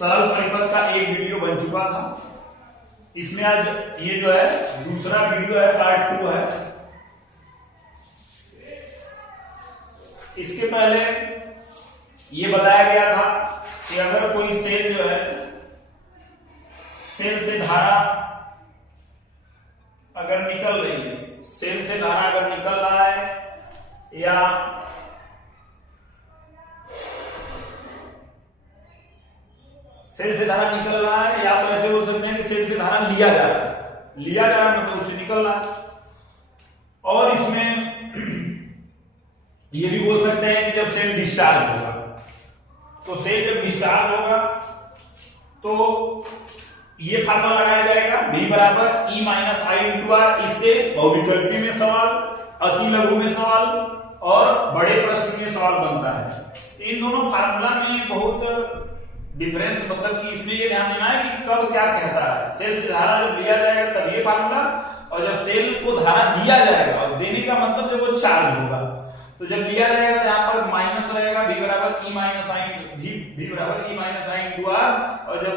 सरल परिपथ का एक वीडियो बन चुका था। इसमें आज ये जो है दूसरा वीडियो है, पार्ट 2 है। इसके पहले ये बताया गया था कि अगर कोई सेल जो है, सेल से धारा अगर निकल रही है, सेल से धारा अगर निकल रहा है या सेल से धारा निकल रहा है, या तो ऐसे हो सकते हैं कि सेल से धारा लिया जा रहा है, लिया जा रहा है मतलब उससे निकल रहा है। और इसमें ये भी बोल सकते हैं कि जब सेल डिस्चार्ज होगा, तो सेल जब डिस्चार्ज होगा तो ये फार्मूला लगाया जाएगा V बराबर E minus I into R. इससे बहुविकल्पी में सवाल, अति लघु में सवाल और बड़े प्रश्न में सवाल बनता है। इन दोनों फार्मूला में बहुत डिफरेंस, मतलब कि इसमें ये ध्यान देना है कि कब क्या कहता है। सेल से धारा जब लिया जाएगा तब ये फार्मूला, और जब सेल को धारा दिया जाएगा, और देने का मतलब जब वो चार्ज होगा, तो जब लिया जाएगा तो यहाँ पर माइनस रहेगा V बराबर E minus I into R. और जब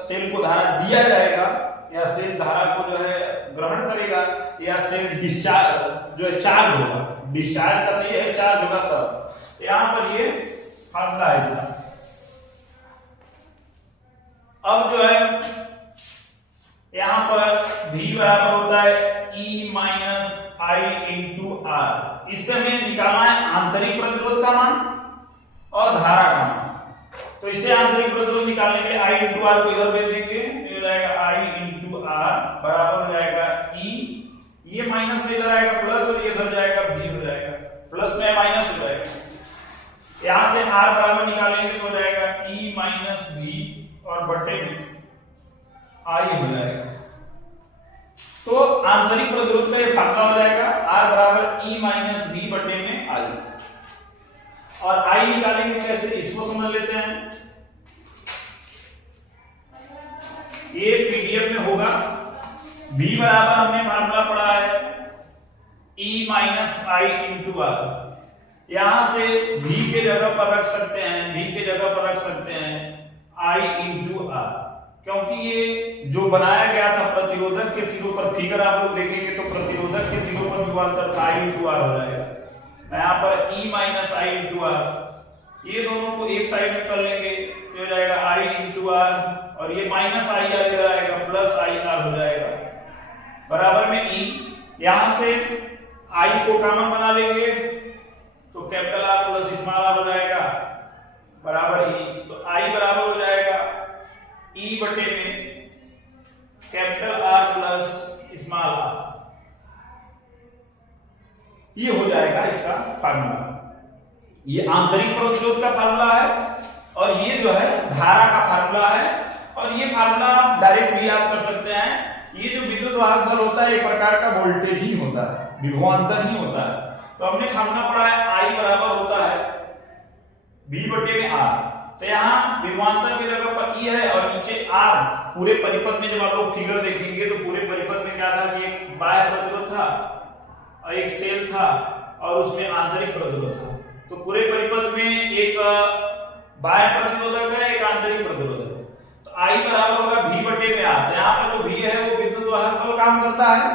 सेल को धारा दिया जाएगा या सेल धारा को जो है ग्रहण करेगा, या सेल डिस्चार्ज जो है चार्ज होगा, डिस्चार्ज का नहीं है, चार्ज होगा तब। यहाँ पर ये फार्मूला है इसका। अब जो है यहां पर V बराबर होता है E minus I into R. इससे हमें निकालना है आंतरिक प्रतिरोध का मान और धारा का मान। तो इसे आंतरिक प्रतिरोध निकालने के लिए I इंटू आर को इधर भेज देंगे, तो हो जाएगा I इंटू आर बराबर हो जाएगा E, ये माइनस में इधर आएगा प्लस, और ये इधर जाएगा V हो जाएगा, प्लस में माइनस हो जाएगा। यहां से R बराबर निकालेंगे तो हो जाएगा E माइनस V और बटे में I हो जाएगा। तो आंतरिक प्रतिरोध का ये फार्मूला हो जाएगा R बराबर E माइनस V बटे में I। और I निकालेंगे कैसे, इसको समझ लेते हैं। ये पीडीएफ में होगा। V बराबर हमने फार्मूला पढ़ा है E minus I into R. यहां से V के जगह पर रख सकते हैं, V के जगह पर रख सकते हैं I इंटू आर, क्योंकि ये जो बनाया गया था प्रतिरोधक के सिरों पर, फिगर आप लोग देखेंगे तो प्रतिरोधक के सिरों पर विभवांतर I इंटू आर हो जाएगा। यहाँ पर E minus I into R, ये दोनों को एक साइड में कर लेंगे तो हो जाएगा I इंटू आर, और ये माइनस आई आर इधर आएगा, प्लस आई आर हो जाएगा बराबर में E। यहां से I को कॉमन बना लेंगे तो capital R plus small r हो जाएगा बराबर E। तो I बराबर हो जाएगा E बटे में capital R plus small r। ये हो जाएगा इसका फार्मूला। ये आंतरिक प्रतिरोध का फार्मूला है, और ये जो है धारा का फार्मूला है। और ये फार्मूला आप डायरेक्ट भी याद कर सकते हैं। ये जो विद्युत वाहक बल होता है एक प्रकार का वोल्टेज ही होता है, विभवांतर ही होता है। तो हमने फार्मूला पढ़ा है I बराबर होता है V बटे में R। तो यहाँ विभवांतर की जगह पर E है और नीचे R। पूरे परिपथ में जब आप लोग फिगर देखेंगे तो पूरे परिपथ में क्या था कि एक बाह्य प्रतिरोध था और एक सेल था और उसमें आंतरिक प्रतिरोध था। तो पूरे परिपथ में एक बाह्य प्रतिरोधक है, एक आंतरिक प्रतिरोधक है। तो I बराबर होगा V बटे में R। यहाँ पर जो V है वो विद्युत वाहक बल काम करता है,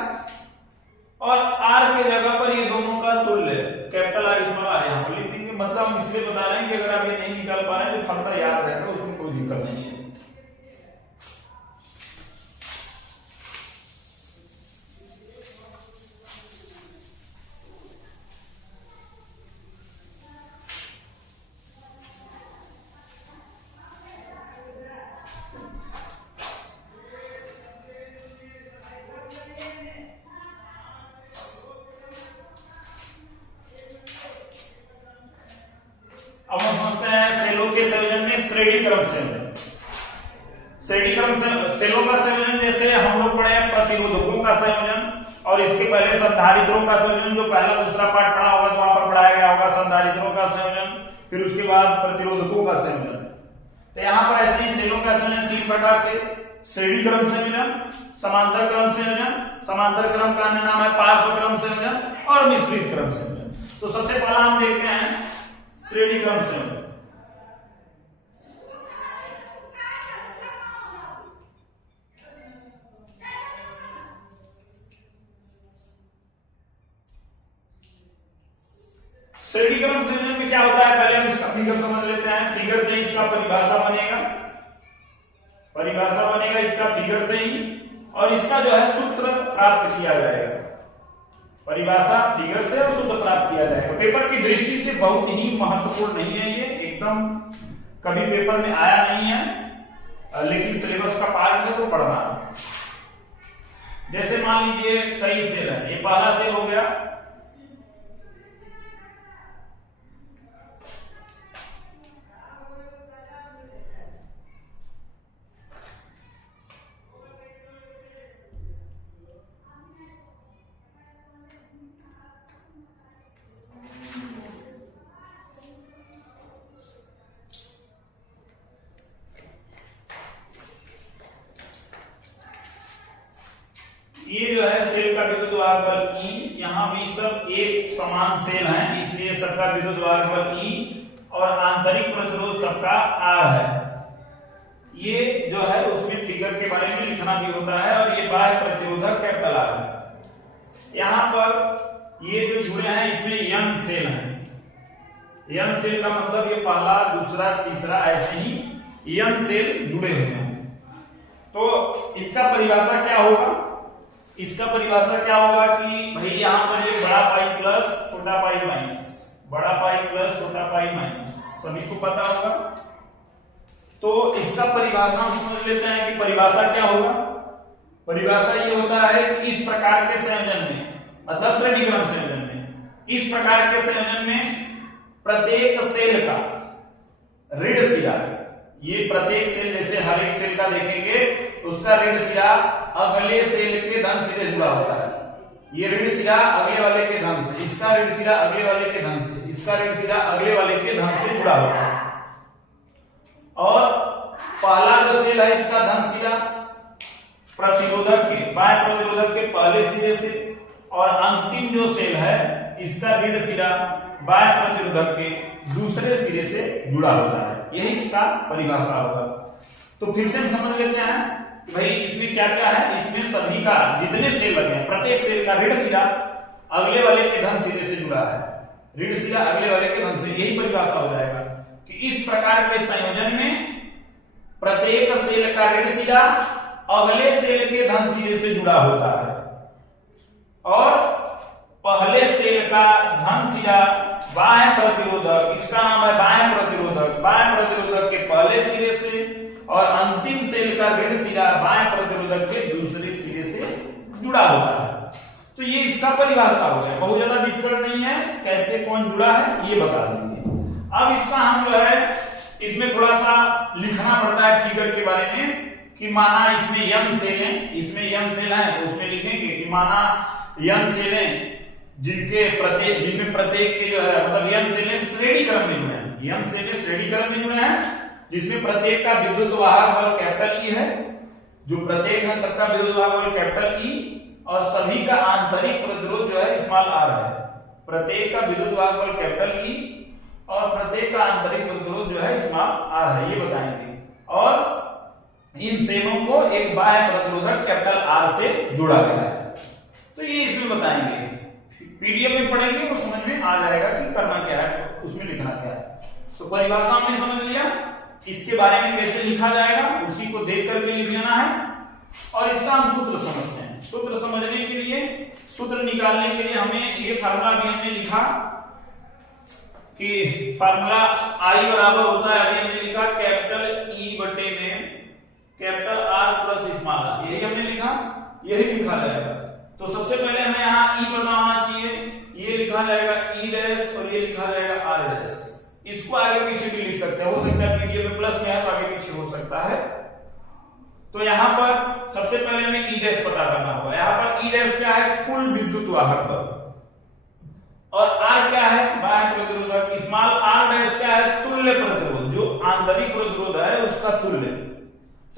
और R के जगह पर ये दोनों का तुल्य कैपिटल R स्मॉल r यहाँ पर लिख देंगे। मतलब हम इसलिए बता रहे हैं कि अगर आप ये नहीं निकाल पा रहे हैं तो फार्मूला याद रहेगा, उसमें कोई दिक्कत नहीं है। अब हम समझते हैं सेलों के संयोजन में श्रेणी क्रम संयोजन। श्रेणी क्रम सेलों का संयोजन, जैसे हम लोग पढ़े हैं प्रतिरोधकों का संयोजन, और इसके पहले संधारित्रों का संयोजन, जो पहला दूसरा पार्ट पढ़ा होगा तो वहां पर पढ़ाया गया होगा संधारित्रों का संयोजन, फिर उसके बाद प्रतिरोधकों का संयोजन। तो यहाँ पर ऐसे ही सेलों का संयोजन तीन प्रकार से, श्रेणी क्रम संयोजन, समांतर क्रम संयोजन, समांतर क्रम का अन्य नाम है पार्श्व क्रम संयोजन, और मिश्रित क्रम संयोजन। तो सबसे पहला हम देखते हैं श्रेणी क्रम संयोजन। श्रेणीक्रम संयोजन में क्या होता है, पहले हम इसका फिगर समझ लेते हैं। फिगर से इसका परिभाषा बनेगा, इसका फिगर से ही, और इसका जो है सूत्र प्राप्त किया जाएगा। परिभाषा फिगर से और सूत्र प्राप्त किया जाएगा। पेपर की दृष्टि से बहुत ही महत्वपूर्ण नहीं है ये, एकदम कभी पेपर में आया नहीं है, लेकिन सिलेबस का पार्ट है तो पढ़ना है। जैसे मान लीजिए कई सेल है, ये पहला सेल हो गया, ये जो है सेल का विद्युत वाहक बल E, यहाँ भी सब एक समान सेल हैं, इसलिए सबका विद्युत वाहक बल E और आंतरिक प्रतिरोध सबका R है। ये जो है उसमें फिगर के बारे में लिखना भी होता है, और ये बाह्य प्रतिरोधक कैपिटल R है। यहाँ पर ये जो जुड़े हैं इसमें यंग सेल हैं। यंग सेल का मतलब ये पहला, दूसरा, तीसरा, ऐसे ही यंग सेल जुड़े हुए हैं। तो इसका परिभाषा क्या होगा, इसका परिभाषा क्या होगा कि भाई यहाँ पर ये बड़ा पाई प्लस छोटा पाई माइनस, बड़ा पाई प्लस छोटा पाई माइनस, सभी को पता होगा। तो इसका परिभाषा हम समझ लेते हैं कि परिभाषा क्या होगा। परिभाषा ये होता है कि इस प्रकार के संयोजन में, मतलब श्रेणीक्रम संयोजन में, इस प्रकार के संयोजन में प्रत्येक सेल का ऋण सिरा, ये प्रत्येक सेल, जैसे हर एक सेल का देखेंगे उसका ऋण सिरा अगले सेल के धन सिरे जुड़ा होता है। ये ऋण सिरा अगले वाले के धन से, इसका ऋण सिरा अगले वाले के धन से, इसका ऋण सिरा अगले वाले के धन से जुड़ा होता है। और पहला जो सेल है इसका धन सिरा प्रतिरोधक के, बाह्य प्रतिरोधक के पहले सिरे से, और अंतिम जो सेल है इसका ऋण सिरा बाह्य प्रतिरोधक के दूसरे सिरे से जुड़ा होता है। यही इसका परिभाषा होगा। तो फिर से हम समझ लेते हैं भाई इसमें क्या क्या है। इसमें सभी का जितने सेल लगे हैं, प्रत्येक सेल का ऋण सिरा अगले वाले के धन सिरे से जुड़ा है, ऋण सिरा अगले वाले के धन से, यही परिभाषा हो जाएगा कि इस प्रकार के संयोजन में प्रत्येक सेल का ऋण सिरा अगले सेल के धन सिरे से जुड़ा होता है, और पहले सेल का धन सिरा बाह्य प्रतिरोधक, इसका नाम है बाह्य प्रतिरोधक, बाह्य प्रतिरोधक के पहले सिरे से, और अंतिम सेल का ऋण सिरा बाह्य प्रतिरोधक के दूसरे सिरे से जुड़ा होता है। तो ये इसका परिभाषा हो गया, बहुत ज्यादा डिफिकल्ट नहीं है, कैसे कौन जुड़ा है ये बता देंगे। अब इसका हम जो है इसमें थोड़ा सा लिखना पड़ता है फिगर के बारे में, कि माना इसमें यंग सेल है, इसमें यंग सेल है, तो उसमें लिखेंगे कि माना यंग सेल है जिनमें प्रत्येक के जो है, मतलब यंग सेल श्रेणी क्रम में जुड़े हैं, यंग सेल श्रेणी क्रम में जुड़े हैं, जिसमें प्रत्येक का विद्युत वाहक बल कैपिटल E है, जो प्रत्येक है सबका विद्युत वाहक बल कैपिटल E, और सभी का आंतरिक प्रतिरोध जो है स्मॉल r है। प्रत्येक का विद्युत वाहक बल कैपिटल E और प्रत्येक का आंतरिक प्रतिरोध जो है स्मॉल r है, ये बताएंगे। और इन सेलों को एक बाह्य प्रतिरोधक कैपिटल R से जोड़ा गया है, तो ये इसमें बताएंगे। पीडीएफ में पढ़ेंगे और समझ में आ जाएगा कि करना क्या है, उसमें लिखना क्या है। तो परिभाषा हमने समझ लिया, इसके बारे में कैसे लिखा जाएगा उसी को देख करके लिख लेना है, और इसका हम सूत्र समझते हैं। सूत्र समझने के लिए, सूत्र निकालने के लिए हमें ये फार्मूला भी हमने लिखा कि फार्मूला I बराबर होता है, अभी हमने लिखा कैपिटल E बटे में capital R plus small r, यही हमने लिखा, यही लिखा जाएगा। तो सबसे पहले हमें यहाँ E पता होना चाहिए, ये लिखा जाएगा E डैश और ये लिखा जाएगा R डैश। इसको आगे पीछे भी लिख सकते हैं, हो सकता है पीडीएफ में प्लस में है तो आगे पीछे हो सकता है। तो यहाँ पर सबसे पहले हमें E डैश पता करना होगा। यहाँ पर E डैश क्या है, कुल विद्युत वाहक बल, और R क्या है, बाह्य प्रतिरोधक, स्मॉल r डैश क्या है, तुल्य प्रतिरोध, जो आंतरिक प्रतिरोध है उसका तुल्य।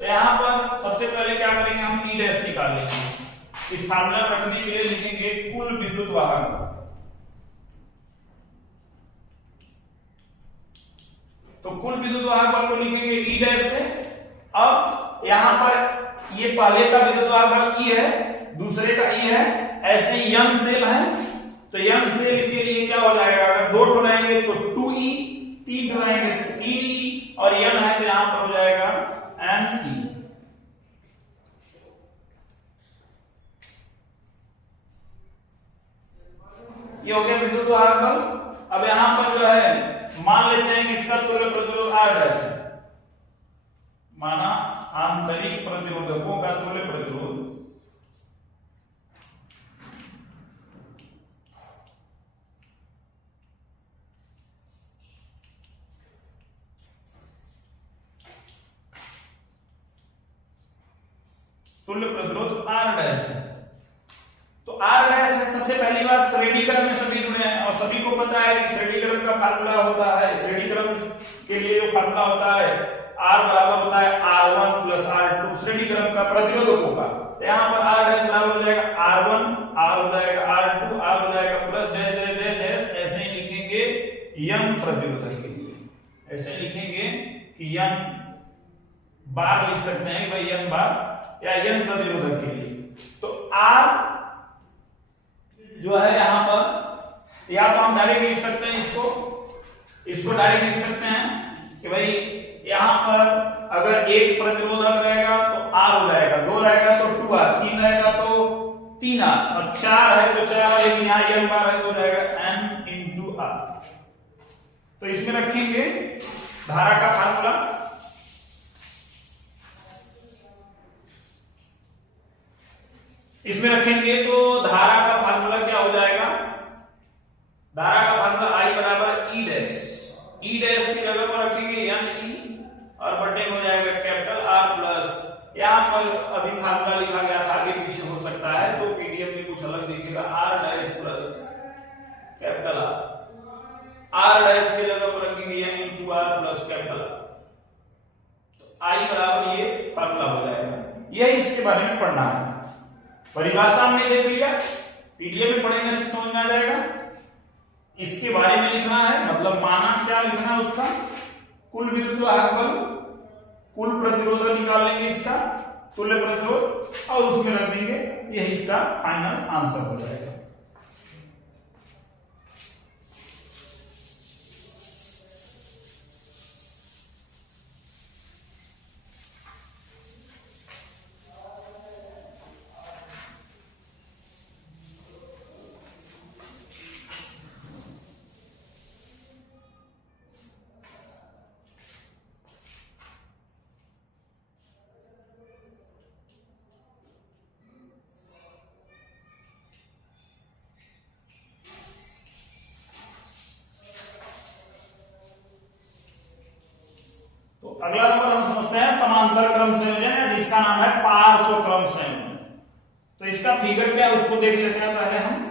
तो यहाँ पर सबसे पहले क्या करेंगे, हम E डैश निकाल लेंगे। इस फार्मूला रखने के लिए लिखेंगे कुल विद्युत वाहक बल। तो कुल विद्युत वाहक बल को लिखेंगे E डैश से। अब यहाँ पर ये पहले का विद्युत वाहक बल E है, दूसरे का E है, ऐसे यंग सेल है, तो यंग सेल के लिए क्या हो जाएगा, अगर 2 ठो रहेंगे तो 2e, 3 ठो रहेंगे तो 3e, और यन है तो यहां पर हो जाएगा ne। ये हो गया विद्युत वाहक बल। अब यहां पर जो है मान लेते हैं कि इसका तुल्य प्रतिरोध R डैश है, माना आंतरिक प्रतिरोधकों का तुल्य प्रतिरोध R डैश है। तो R डैश है, सबसे पहली बात श्रेणीक्रम में सभी जुड़े हैं और सभी को पता है कि श्रेणीक्रम का फार्मूला होता है, श्रेणीक्रम के लिए जो फार्मूला होता है R बराबर होता है R1 प्लस R2 श्रेणीक्रम का प्रतिरोधकों का। तो यहाँ पर R डैश बराबर हो जाएगा R1, R हो जाएगा R2, R हो जाएगा plus dash dash dash dash, ऐसे ही लिखेंगे यंग प्रतिरोधक के लिए, ऐसे लिखेंगे कि यंग बार लिख सकते हैं कि भाई यंग बार या यंग प्रतिरोधक के लिए। तो R जो है यहां पर या तो हम डायरेक्ट लिख सकते हैं, इसको डायरेक्ट लिख सकते हैं कि भाई यहां पर अगर एक प्रतिरोधक रहेगा तो R हो जाएगा, 2 रहेगा तो 2R, 3 रहेगा तो 3R, और 4 है तो 4, लेकिन यहां यंग बार है तो हो जाएगा N into R। तो इसमें रखेंगे धारा का फार्मूला, इसमें रखेंगे तो धारा का फार्मूला क्या हो जाएगा, धारा का फार्मूला I बराबर E डैश, E डैश की जगह पर रखेंगे NE और बटे हो जाएगा कैपिटल R प्लस, यहां पर अभी फार्मूला लिखा गया था, आगे पीछे हो सकता है तो पीडीएफ में कुछ अलग दिखेगा, R dash plus capital R dash की जगह पर रखेंगे N into R plus capital R। तो I बराबर ये फार्मूला हो जाएगा। यही इसके बारे में पढ़ना है, परिभाषा में देख लिया, पीडीएफ में पढ़ेंगे अच्छे समझ में आ जाएगा। इसके बारे में लिखना है, मतलब माना क्या लिखना है उसका, कुल विद्युत वाहक बल, कुल प्रतिरोध निकाल लेंगे इसका तुल्य प्रतिरोध और उसमें रख देंगे, यही इसका फाइनल आंसर हो जाएगा। अगला नंबर हम समझते हैं समांतर क्रम संयोजन, जिसका नाम है पार्श्व क्रम संयोजन। तो इसका फिगर क्या है उसको देख लेते हैं पहले हम।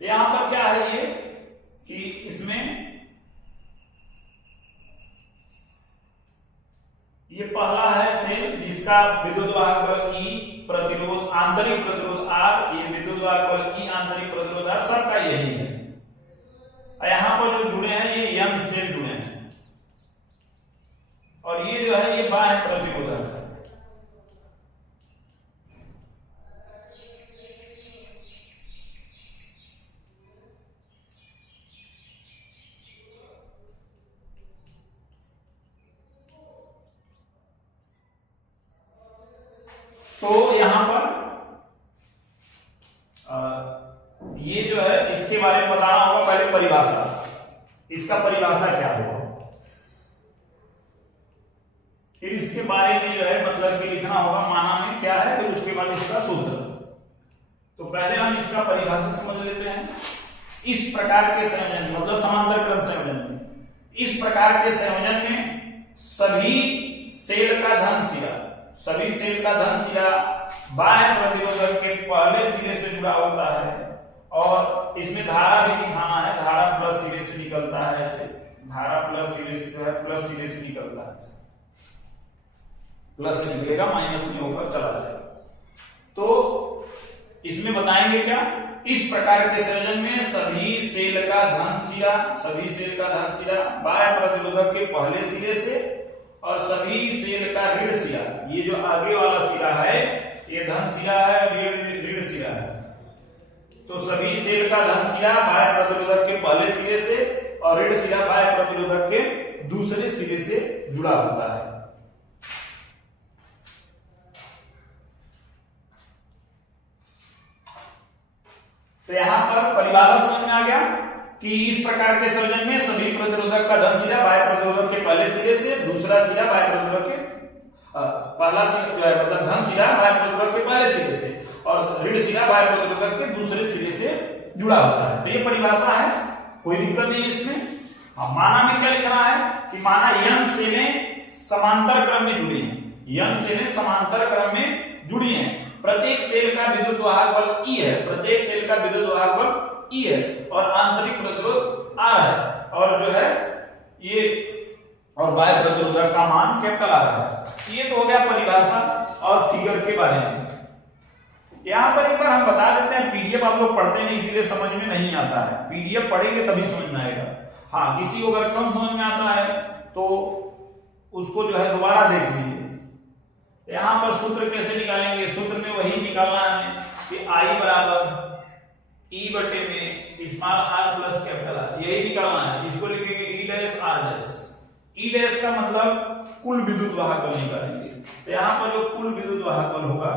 यहां पर क्या है ये कि इसमें ये पहला है सेल जिसका विद्युत वाहक बल E, प्रतिरोध आंतरिक प्रतिरोध R, ये विद्युत वाहक बल E, आंतरिक प्रतिरोध R, सबका यही है। यहां पर जो जुड़े हैं ये यंग सेल जुड़े हैं और ये जो है ये बाह्य प्रतिरोधक है। तो यहां पर ये जो है इसके बारे में बताना होगा, पहले परिभाषा, इसका परिभाषा क्या होगा, फिर इसके बारे में जो है मतलब कि लिखना होगा माना में क्या है, फिर उसके बाद इसका सूत्र। तो पहले हम इसका परिभाषा समझ लेते हैं। इस प्रकार के संयोजन मतलब समांतर क्रम संयोजन में, इस प्रकार के संयोजन में सभी सेल का धन सिरा, सभी सेल का धन सिरा बाह्य प्रतिरोधक के पहले सिरे से जुड़ा होता है और इसमें धारा भी दिखाना है, धारा प्लस सिरे से निकलता है, ऐसे धारा प्लस सिरे से जो है प्लस सिरे से निकलता है, प्लस से निकलेगा माइनस में होकर चला जाएगा। तो इसमें बताएंगे क्या, इस प्रकार के संयोजन में सभी सेल का धन सिरा, सभी सेल का धन सिरा बाह्य प्रतिरोधक के पहले सिरे से और सभी सेल का ऋण सिरा, ये जो आगे वाला सिरा है ये धन सिरा है, ऋण सिरा है, तो सभी सेल का धन सिरा बाह्य प्रतिरोधक के पहले सिरे से और ऋण सिरा बाह्य प्रतिरोधक के दूसरे सिरे से जुड़ा होता है। तो यहां पर परिभाषा समझ में आ गया कि इस प्रकार के संयोजन में सभी प्रतिरोधक का धन सिरा बाह्य प्रतिरोधक के पहले सिरे से, दूसरा सिरा बाह्य प्रतिरोधक के पहला सिरा जो है मतलब धन सिरा बाह्य प्रतिरोधक के पहले सिरे से और ऋण सिरा बाह्य प्रतिरोधक के दूसरे सिरे से जुड़ा होता है। तो ये परिभाषा है, कोई दिक्कत नहीं इसमें। माना में क्या लिखना है कि माना n सेलें समांतर क्रम में जुड़ी हैं, n सेलें समांतर क्रम में जुड़ी हैं, प्रत्येक सेल का विद्युत वाहक बल E है, प्रत्येक सेल का विद्युत वाहक बल E है और आंतरिक प्रतिरोध R है और जो है ये और बाह्य प्रतिरोधक का मान कैपिटल R है। ये तो हो गया परिभाषा और फिगर के बारे में। यहाँ पर एक बार हम बता देते हैं, पीडीएफ आप लोग पढ़ते नहीं इसीलिए समझ में नहीं आता है, पीडीएफ पढ़ेंगे तभी समझ में आएगा। हाँ, किसी को अगर कम समझ में आता है तो उसको जो है दोबारा देख लीजिए। यहाँ पर सूत्र कैसे निकालेंगे, सूत्र में वही निकालना है कि I बराबर E बटे में small r plus capital R, यही निकालना है। इसको लिखेंगे E dash R dash, E dash का मतलब कुल विद्युत वाहक बल निकालेंगे। तो यहाँ पर जो कुल विद्युत वाहक बल होगा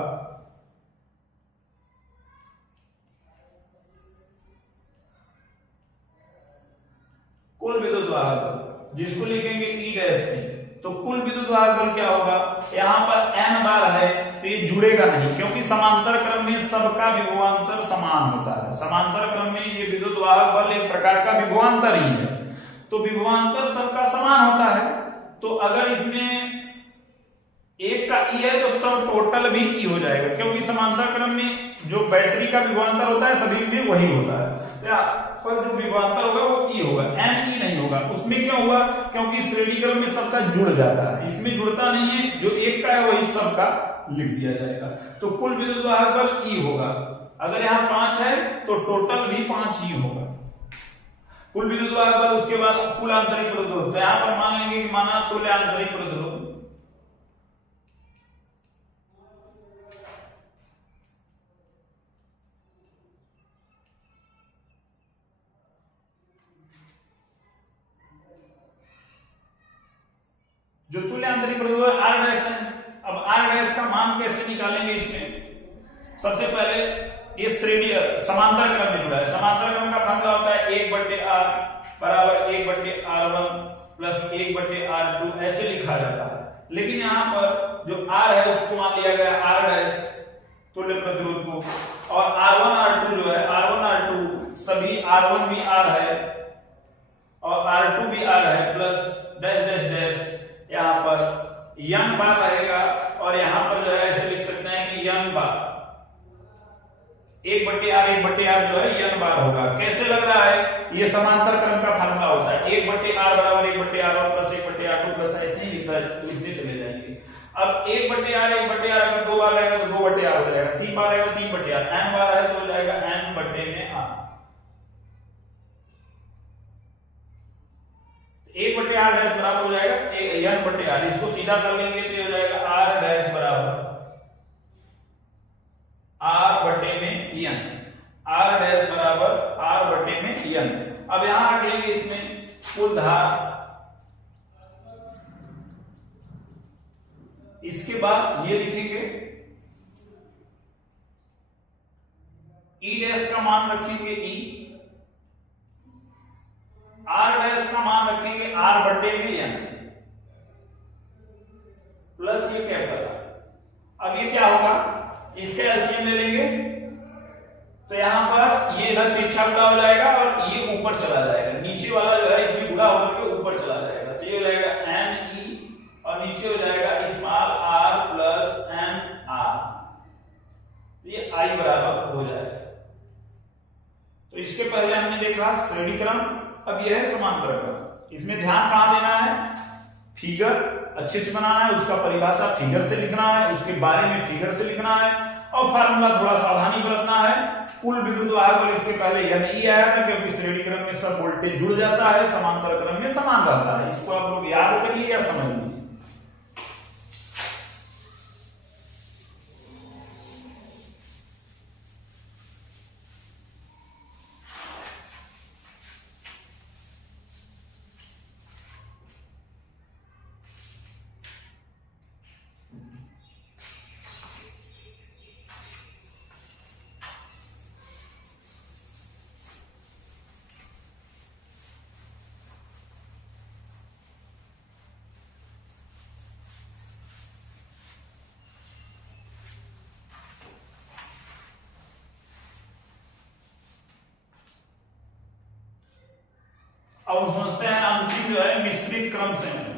कुल विद्युत वाहक बल जिसको लिखेंगे E डैश से, तो कुल विद्युत वाहक बल क्या होगा, यहाँ पर n बार है तो ये जुड़ेगा नहीं क्योंकि समांतर क्रम में सबका विभवांतर समान होता है। समांतर क्रम में ये विद्युत वाहक बल एक प्रकार का विभवांतर ही है, तो विभवांतर सबका समान होता है। तो अगर इसमें एक का E है तो सब टोटल भी E हो जाएगा क्योंकि समांतर क्रम में जो बैटरी का विभवांतर होता है सभी में वही होता है, पर जो विभवांतर होगा वो E होगा, NE नहीं होगा। उसमें क्यों होगा, क्योंकि श्रेणी क्रम में सबका जुड़ जाता है, इसमें जुड़ता नहीं है, जो एक का है वही सबका लिख दिया जाएगा। तो कुल विद्युत वाहक बल E होगा। अगर यहाँ 5 है तो टोटल भी 5 ही होगा कुल विद्युत वाहक बल। उसके बाद कुल आंतरिक प्रतिरोध, तो यहाँ पर मान लेंगे कि माना तुल्य आंतरिक प्रतिरोध, जो तुल्य आंतरिक प्रतिरोध R डैश है। अब R डैश का मान कैसे निकालेंगे, इसमें सबसे पहले ये श्रेणी समांतर क्रम में जुड़ा है, समांतर क्रम का फॉर्मूला होता है 1/R बराबर 1/R1 प्लस 1/R2, ऐसे लिखा जाता है। लेकिन यहाँ पर जो R है उसको मान लिया गया R डैश तुल्य प्रतिरोध को, और R1 R2 जो है R1 R2 सभी R1 भी R है और R2 भी R है प्लस डैश डैश डैश, यहाँ पर n बार रहेगा और यहाँ पर जो है ऐसे लिख सकते हैं कि n बार 1/R जो है n बार होगा। कैसे लग रहा है, ये समांतर क्रम का फॉर्मूला होता है 1/R बराबर 1/R1 प्लस 1/R2 प्लस ऐसे ही लिखते चले जाएंगे। अब 1/R अगर 2 बार रहेगा तो 2/R हो जाएगा, 3 बार रहेगा 3/R, n बार है तो हो जाएगा n बटे में R। 1/R डैश बराबर हो जाएगा n/R, इसको सीधा कर लेंगे तो हो जाएगा R डैश बराबर R बटे में n, R डैश बराबर R बटे में n। अब यहां रख लेंगे इसमें कुल धारा, इसके बाद ये लिखेंगे E डैश का मान रखेंगे E, R डैश का मान रखेंगे R बटे में n प्लस ये कैपिटल R। अब ये क्या होगा, इसका एलसीएम ले लेंगे तो यहां पर ये इधर तिरछा गुणा हो जाएगा और ये ऊपर चला जाएगा, नीचे वाला जो है इसमें गुणा होकर के ऊपर चला जाएगा, तो ये हो जाएगा NE और नीचे हो जाएगा small r plus M R, ये I बराबर हो जाएगा। तो इसके पहले हमने देखा श्रेणी क्रम, अब यह है समांतर क्रम। इसमें ध्यान कहां देना है, फिगर अच्छे से बनाना है, उसका परिभाषा फिगर से लिखना है, उसके बारे में फिगर से लिखना है, और फार्मूला थोड़ा सावधानी बरतना है। कुल विद्युत वाहक पर इसके पहले यह नहीं आया था, क्योंकि श्रेणी क्रम में सब वोल्टेज जुड़ जाता है, समांतर क्रम में समान रहता है। इसको आप लोग याद करिए या समझ लीजिए। अब समझते हैं अंतिम जो है मिश्रित क्रम संयोजन।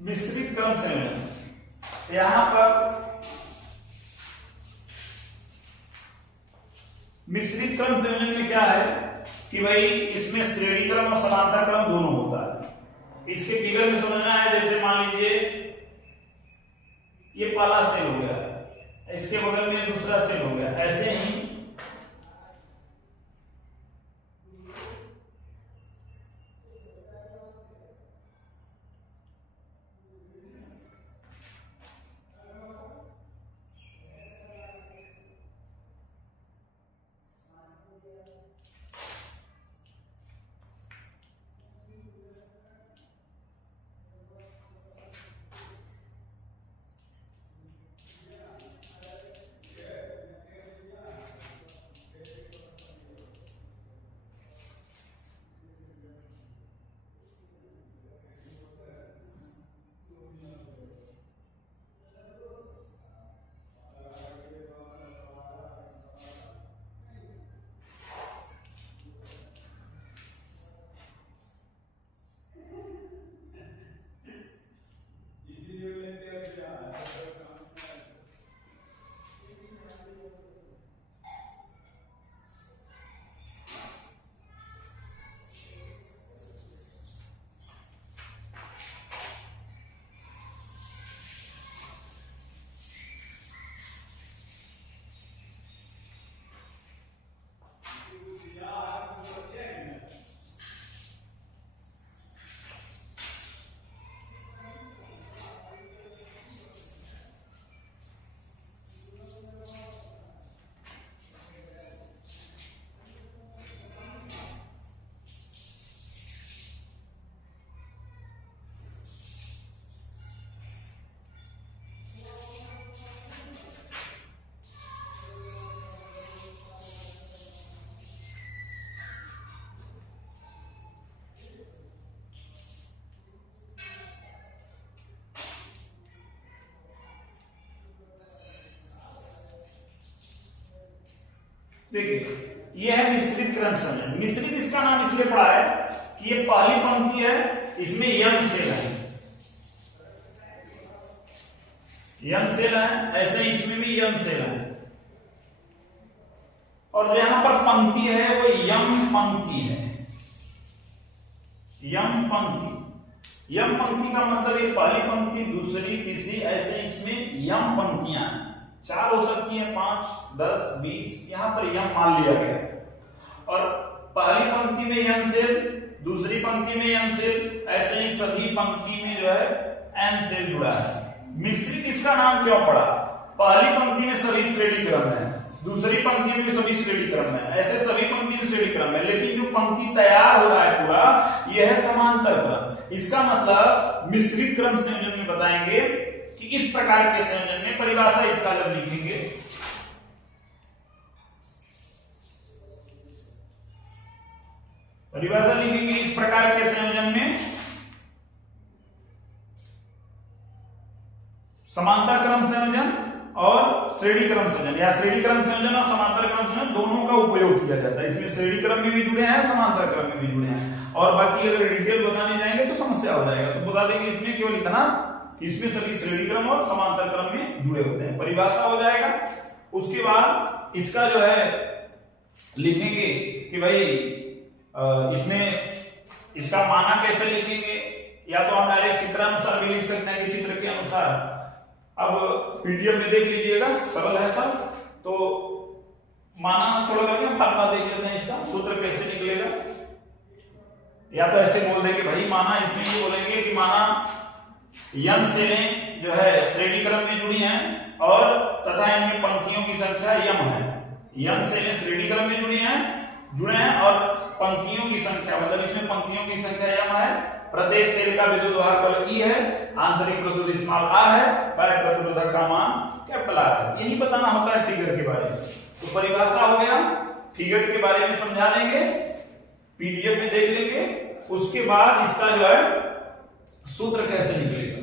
मिश्रित क्रम संयोजन, यहां पर मिश्रित क्रम संयोजन में क्या है कि भाई इसमें श्रेणी क्रम और समांतर क्रम दोनों होता है। इसके फिगर में समझना है, जैसे मान लीजिए ये पहला सेल हो गया, इसके बगल में दूसरा सेल हो गया, ऐसे ही देखिए यह है मिश्रित क्रम संयोजन। मिश्रित इसका नाम इसलिए पड़ा है कि ये पहली पंक्ति है, इसमें यम सेल है, यम सेल है, ऐसे इसमें भी यम सेल है, और यहां पर पंक्ति है वो यम पंक्ति है, यम पंक्ति। यम पंक्ति का मतलब ये पहली पंक्ति, दूसरी, तीसरी, ऐसे इसमें यम पंक्तियां हैं, 4 हो सकती हैं, 5, 10, 20, यहां पर यम मान लिया गया। और पहली पंक्ति में यम सेल, दूसरी पंक्ति में यम सेल, ऐसे ही सभी पंक्ति में जो है एन सेल जुड़ा है। मिश्रित इसका नाम क्यों पड़ा? पहली पंक्ति में सभी श्रेणी क्रम है, दूसरी पंक्ति में सभी श्रेणी क्रम है, ऐसे सभी पंक्ति में श्रेणी क्रम है, लेकिन जो पंक्ति तैयार हो रहा है पूरा, यह है समांतर क्रम। इसका मतलब मिश्रित क्रम संयोजन में बताएंगे कि इस प्रकार के संयोजन में परिभाषा इसका जब लिखेंगे परिभाषा लिखेंगे इस प्रकार के संयोजन में समांतर क्रम संयोजन और श्रेणी क्रम संयोजन, या श्रेणी क्रम संयोजन और समांतर क्रम संयोजन दोनों का उपयोग किया जाता है। इसमें श्रेणी क्रम में भी जुड़े हैं, समांतर क्रम में भी जुड़े हैं, और बाकी अगर डिटेल बताने जाएंगे तो समस्या हो जाएगा, तो बता देंगे इसमें केवल इतना कि इसमें सभी श्रेणी क्रम और समांतर क्रम में जुड़े होते हैं। परिभाषा हो जाएगा। उसके बाद इसका जो है लिखेंगे कि भाई इसमें इसका माना कैसे लिखेंगे, या तो हम डायरेक्ट चित्रानुसार भी लिख सकते हैं कि चित्र के अनुसार। अब पीडीएफ में देख लीजिएगा, सरल है सब। तो माना छोड़ करके फार्मूला देख लेते हैं, इसका सूत्र कैसे निकलेगा। या तो ऐसे बोल देंगे भाई माना, इसमें ये बोलेंगे कि माना यन से जो है श्रेणी क्रम में जुड़ी हैं और तथा इनमें पंक्तियों की संख्या यम है। यन से श्रेणी क्रम में जुड़े हैं और पंक्तियों की संख्या, मतलब इसमें पंक्तियों की संख्या यम है। प्रत्येक सेल का विद्युत वाहक बल E है, आंतरिक प्रतिरोध स्मॉल r है, बाह्य प्रतिरोधक का मान कैपिटल R है। यही बताना होता है फिगर के बारे में। तो परिभाषा हो गया, फिगर के बारे में समझा देंगे, पीडीएफ में देख लेंगे। उसके बाद इसका जो है सूत्र कैसे निकलेगा।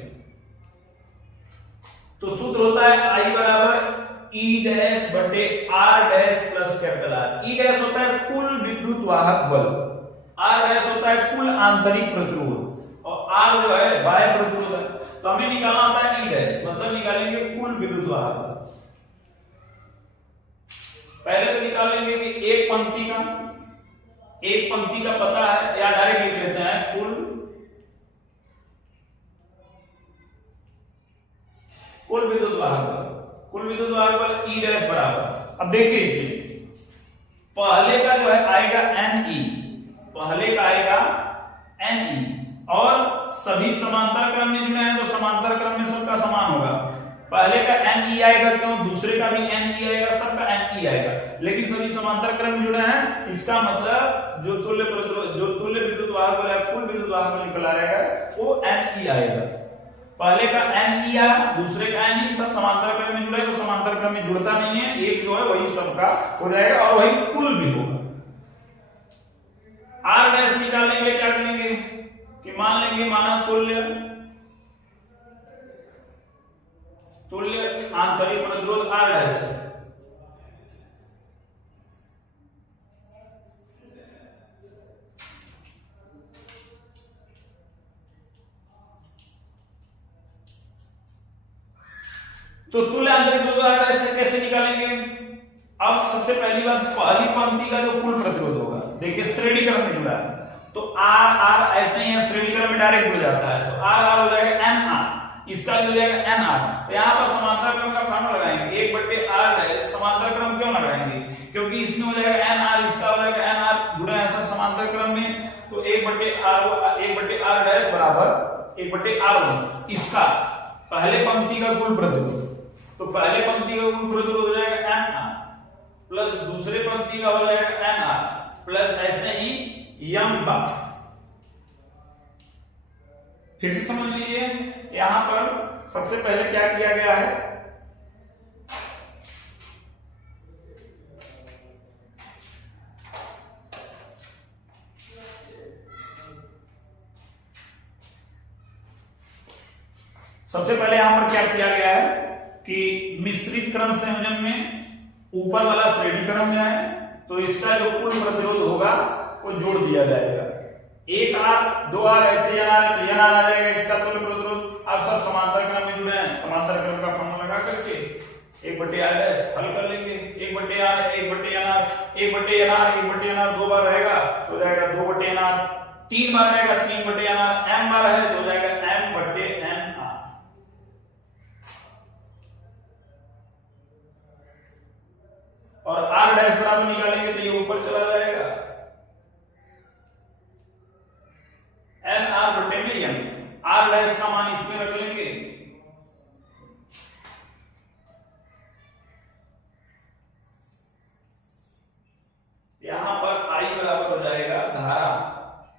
तो सूत्र होता है I बराबर E डैश बटे R dash plus capital R। E dash होता है कुल विद्युत वाहक बल, R डैश होता है कुल आंतरिक प्रतिरोध, और R जो है बाह्य प्रतिरोध है। तो हमें निकालना होता है E डैश, मतलब निकालेंगे कुल विद्युत वाहक बल। पहले तो निकाल लेंगे कि एक पंक्ति का पता है, या डायरेक्ट लिख लेते हैं कुल विद्युत वाहक बल। कुल विद्युत वाहक बल E डैश बराबर, अब देखिए इसमें पहले का जो है आएगा NE, पहले का आएगा NE, और सभी समांतर क्रम में जुड़े हैं तो समांतर क्रम में सबका समान होगा। पहले का NE आएगा, क्यों? दूसरे का भी NE आएगा, सबका NE आएगा। लेकिन सभी समांतर क्रम में जुड़े हैं, इसका मतलब जो तुल्य विद्युत वाहक बल है, कुल विद्युत वाहक बल निकल आएगा वो NE आएगा। पहले का NE आया, दूसरे का NE, सब समांतर क्रम में जुड़े, तो समांतर क्रम में जुड़ता नहीं है, एक जो है वही सबका हो जाएगा और वही कुल भी होगा। R डैश निकालने के लिए क्या करेंगे कि मान लेंगे, माना तुल्य आंतरिक प्रतिरोध R डैश है। तो तुल्य आंतरिक प्रतिरोध R डैश से कैसे निकालेंगे। अब सबसे पहली बात, पहली पंक्ति का जो कुल प्रतिरोध होगा, देखिए श्रेणी क्रम में जुड़ा है तो R ऐसे ही श्रेणी क्रम में डायरेक्ट जुड़ जाता है, तो R हो जाएगा NR, इसका हो जाएगा NR। तो यहाँ पर समांतर क्रम का फार्मूला लगाएंगे, 1/R डैश। समांतर क्रम क्यों लगाएंगे, क्योंकि इसमें हो जाएगा NR, इसका हो जाएगा NR, जुड़े हैं सब समांतर क्रम में, तो 1/R डैश बराबर 1/R1। इसका पहले पंक्ति का कुल प्रतिरोध, तो पहले पंक्ति का कुल प्रतिरोध हो जाएगा NR प्लस दूसरे पंक्ति का हो जाएगा NR प्लस ऐसे ही यम का। फिर से समझ लीजिए, यहां पर सबसे पहले क्या किया गया है, सबसे पहले यहां पर क्या किया गया है कि मिश्रित क्रम संयोजन में ऊपर वाला श्रेणी क्रम में है, तो इसका जो कुल प्रतिरोध होगा वो जोड़ दिया जाएगा। 1R 2R ऐसे NR है, तो NR आ जाएगा इसका कुल प्रतिरोध। अब सब समांतर क्रम में जुड़े हैं, समांतर क्रम का फॉर्मूला लगा करके 1/R डैश हल कर लेंगे। 1/R 1/NR 1/NR 1/NR 2 बार रहेगा तो हो जाएगा 2/NR, 3 बार रहेगा 3/NR, m बार है तो हो जाएगा m/NR। और R डैश बराबर निकालेंगे तो ये ऊपर चला जाएगा, NR/m। R डैश का मान इसमें रख लेंगे, यहां पर I बराबर हो जाएगा धारा,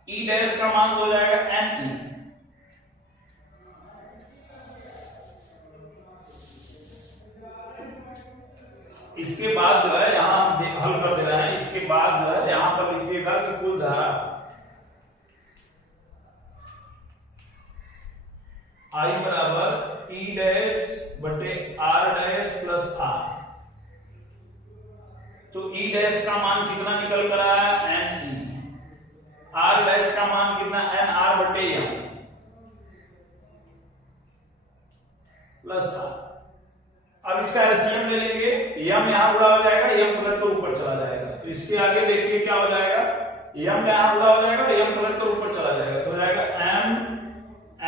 E डैश का मान हो जाएगा NE। इसके बाद जो है यहां हम हल कर दे रहे हैं, इसके बाद जो है यहां पर लिखिएगा कि कुल धारा डैश प्लस आर। तो ई डैश का मान कितना निकल कर आया, एन ई। आर डैश का मान कितना, एन आर बटे एम प्लस आर। अब इसका एलसीएम ले लेंगे, एम यहां बुरा हो जाएगा, एम पलट कर ऊपर चला जाएगा। तो इसके आगे देखिए क्या हो जाएगा, एम का यहां बुरा हो जाएगा, एम पलट कर ऊपर चला जाएगा। तो हो जाएगा एम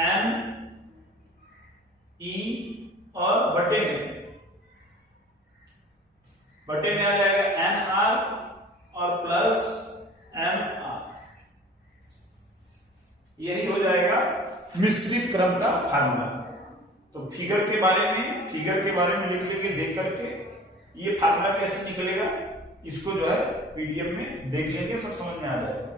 एन ई और बटे में आ जाएगा एन आर और प्लस एम आर। यही हो जाएगा मिश्रित क्रम का फार्मूला। तो फिगर के बारे में लिख लेंगे देख करके, ये फार्मूला कैसे निकलेगा इसको जो है पीडीएफ में देख लेंगे, सब समझ में आ जाएगा।